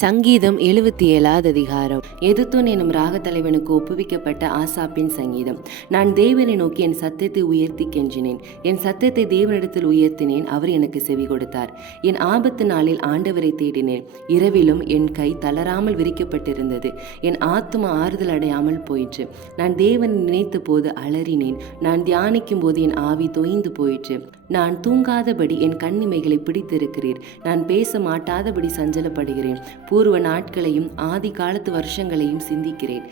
சங்கீதம் 77 அதிகாரம். எதுத்தோன் எனும் ராகத்தலைவனுக்கு ஒப்புவிக்கப்பட்ட ஆசாப்பின் சங்கீதம். நான் தேவனை நோக்கி என் சத்தத்தை உயர்த்தி கெஞ்சினேன். என் சத்தத்தை தேவனிடத்தில் உயர்த்தினேன். அவர் எனக்கு செவி கொடுத்தார். என் ஆபத்து நாளில் ஆண்டவரை தேடினேன். இரவிலும் என் கை தளராமல் விரிக்கப்பட்டிருந்தது. என் ஆத்துமா ஆறுதல் அடையாமல் போயிற்று. நான் தேவனை நினைத்த போது அலறினேன். நான் தியானிக்கும் போது என் ஆவி தொய்ந்து போயிற்று. நான் தூங்காதபடி என் கண்ணிமைகளை பிடித்திருக்கிறீர். நான் பேச மாட்டாதபடி சஞ்சலப்படுகிறேன். பூர்வ நாட்களையும் ஆதி காலத்து வருஷங்களையும் சிந்திக்கிறேன்.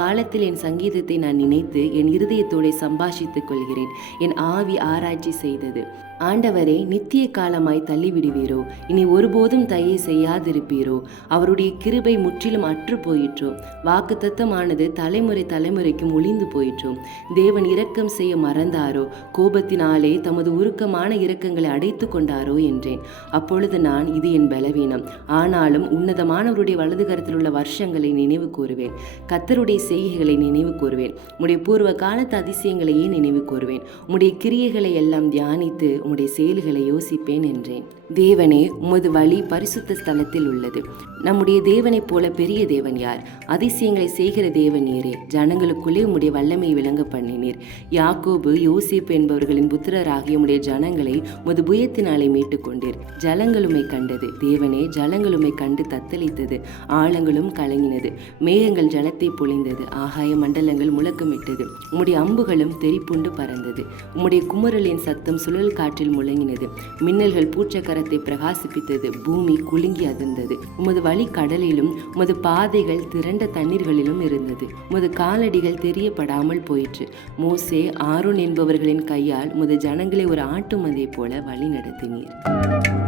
காலத்தில் என் சங்கீதத்தை நான் நினைத்து என் இருதயத்தோட சம்பாஷித்துக் கொள்கிறேன். என் ஆவி ஆராய்ச்சி செய்தது. ஆண்டவரே, நித்திய காலமாய் தள்ளிவிடுவீரோ? இனி ஒருபோதும் தயை செய்யாதிருப்பீரோ? அவருடைய கிருபை முற்றிலும் அற்று போயிற்றோ? வாக்குத்தத்தமானது தலைமுறை தலைமுறைக்கும் ஒளிந்து போயிற்றோ? தேவன் இரக்கம் செய்ய மறந்தாரோ? கோபத்தினாலே தமது உருக்கமான இரக்கங்களை அடைத்து கொண்டாரோ என்றேன். அப்பொழுது நான், இது என் பலவீனம். ஆனாலும் உன்னதமானவருடைய வலது கரத்தில் உள்ள வருஷங்களை நினைவு கூறுவேன். கர்த்தருடைய செய்கைகளை நினைவு கூறுவேன். உம்முடைய பூர்வ காலத்து அதிசயங்களையே நினைவு கூறுவேன். உம்முடைய கிரியைகளை எல்லாம் தியானித்து உம்முடைய செயல்களை யோசிப்பேன் என்றேன். தேவனே, உமது வழி பரிசுத்த ஸ்தலத்தில் உள்ளது. நம்முடைய தேவனைப் போல பெரிய தேவன் யார்? அதிசயங்களை செய்கிற தேவன் நீரே. ஜனங்களுக்குள்ளே உம்முடைய வல்லமை விளங்க பண்ணினீர். யாக்கோபு, யோசேப்பு என்பவர்களின் புத்திரராகிய உம்முடைய ஜனங்களை உமது புயத்தினாலே மீட்டுக் கொண்டீர். ஜலங்களுமை கண்டது. தேவனே, ஜலங்களுமை கண்டு தத்தளித்தது. ஆழங்களும் கலங்கினது. மேகங்கள் ஜலத்தை பொழிந்தது. ஆகாய மண்டலங்கள் முழக்கமிட்டது. உம்முடைய அம்புகளும் தெரிப்புண்டு பறந்தது. உம்முடைய குமுறலின் சத்தம் சுழல் காற்றில் முழங்கினது. மின்னல்கள் பூச்சக்கரத்தை பிரகாசிப்பித்தது. பூமி குலுங்கி அதிர்ந்தது. உமது வழி கடலிலும் உமது பாதைகள் திரண்ட தண்ணீர்களிலும் இருந்தது. உமது காலடிகள் தெரியப்படாமல் போயிற்று. மோசே, ஆரோன் என்பவர்களின் கையால் உமது ஜனங்களை ஒரு ஆட்டு மந்தை போல வழி நடத்தினீர்.